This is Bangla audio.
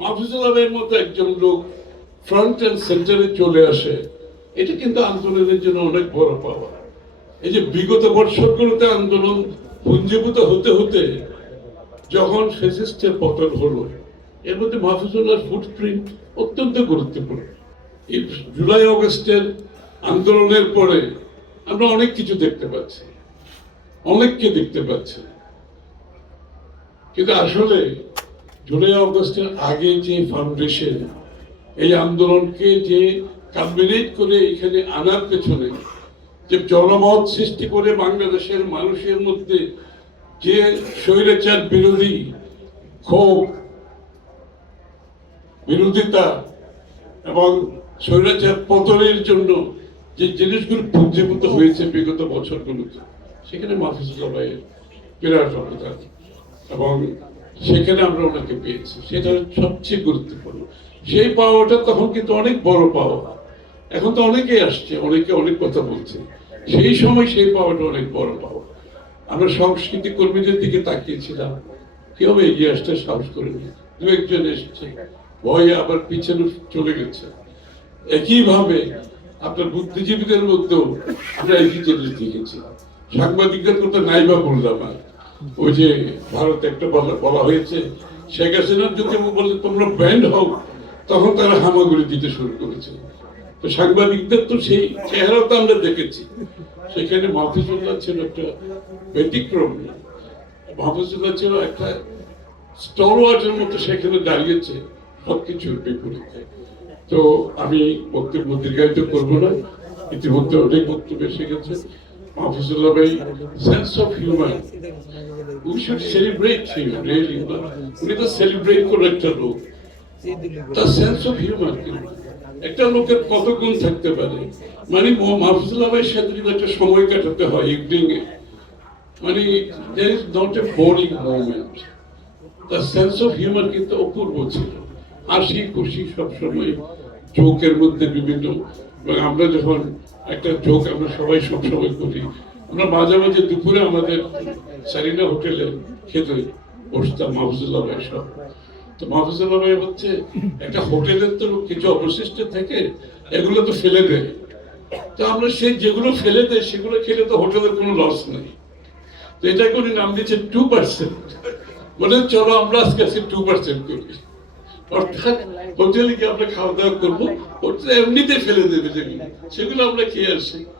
মাহফুজুল আলমের মতো একজন লোক ফ্রন্ট এন্ড সেন্টারে চলে আসে, এটা কিন্তু আন্দোলনের জন্য অনেক বড় পাওয়া। এই যে বিগত বর্ষগুলোতে আন্দোলন পুঞ্জীভূত হতে হতে যখন ফ্যাসিস্টের পতন হলো, এর মধ্যে মাহফুজুল্লাহর ফুটপ্রিন্ট অত্যন্ত গুরুত্বপূর্ণ। এই জুলাই অগস্টের আন্দোলনের পরে আমরা অনেক কিছু দেখতে পাচ্ছি, অনেককে দেখতে পাচ্ছি, কিন্তু আসলে জুলাই অগস্টের আগে যে ফাউন্ডেশন এই আন্দোলনকে যে কালমিনেট করে এখানে আনার পেছনে যে জনমত সৃষ্টি করে বাংলাদেশের মানুষের মধ্যে যে স্বৈরাচার বিরোধী ক্ষোভ, বিরোধিতা এবং স্বৈরাচার পতনের জন্য যে জিনিসগুলো পুঞ্জীভূত হয়েছে বিগত বছরগুলোতে, সেখানে মাহফুজুল্লাহ ভাইয়ের বিরাট অবদান এবং সেখানে আমরা ওনাকে পেয়েছি, সেটা সবচেয়ে গুরুত্বপূর্ণ। সেই পাওয়াটা তখন কিন্তু অনেক বড় পাওয়া। এখন তো অনেকেই আসছে, অনেকে অনেক কথা বলছে, সেই সময় সেই পাওয়াটা অনেক বড় পাওয়া। আমরা সংস্কৃতি কর্মীদের দিকে তাকিয়েছিলাম, কেউ এগিয়ে আসতে সাহস করেনি, দু একজন এসেছে, ভয়ে আবার পিছনে চলে গেছে। একইভাবে আপনার বুদ্ধিজীবীদের মধ্যেও আমরা একই জিনিস দেখেছি। সাংবাদিকদের কথা নাইবা বললাম, আর ওই যে ভারতে একটা বলা হয়েছে শেখ হাসিনার যদি বললে তোমরা ব্যান্ড হও, তখন তারা হামাগুড়ি দিতে শুরু করেছে। তো সাংবাদিকদের তো সেই চেহারাও তো আমরা দেখেছি। সেখানে মাহফুজুল্লাহ ছিল একটা ব্যতিক্রম, মাহফুজুল্লাহ ছিল একটা স্টলওয়ার্টের মতো সেখানে দাঁড়িয়েছে সবকিছুর বিপরীতে। তো আমি বক্তব্য দীর্ঘায়িত করবো না, ইতিমধ্যে অনেক বক্তব্য এসে গেছে। মাহফুজুল্লাহ ভাই sense of humour, we should celebrate him really. উনি তো সেলিব্রেট করে একটা লোক, তার সেন্স অফ হিউমার একটা লোকের কত গুণ থাকতে পারে। মানে মাহফুজুল্লাহ ভাইয়ের সাথে যদি একটা সময় কাটাতে হয় ইভিনিং এ, মানে there is not a boring moment. তার সেন্স অফ হিউমার কিন্তু অপূর্ব ছিল, হাসি খুশি সবসময়, জোকের মধ্যে বিভিন্ন। এবং আমরা যখন একটা জোক আমরা সবাই সবসময় করি, আমরা মাঝে মাঝে দুপুরে আমাদের সারিনা হোটেলে খেতে বসতাম মাহফুজুল্লাহ ভাই সব। তো মাহফুজুল্লাহ ভাই হচ্ছে একটা হোটেলের তো কিছু অবশিষ্ট থেকে এগুলো তো ফেলে দেয়, তো আমরা সেই যেগুলো ফেলে দেয় সেগুলো খেলে তো হোটেলের কোনো লস নেই। তো এটাকে উনি নাম দিয়েছে 2%। বলে চলো আমরা আজকে 2% করি, অর্থাৎ হোটেলে গিয়ে আমরা খাওয়া দাওয়া করবো, ওটা এমনিতে ফেলে দেবে যেগুলো, সেগুলো আমরা খেয়ে আসি।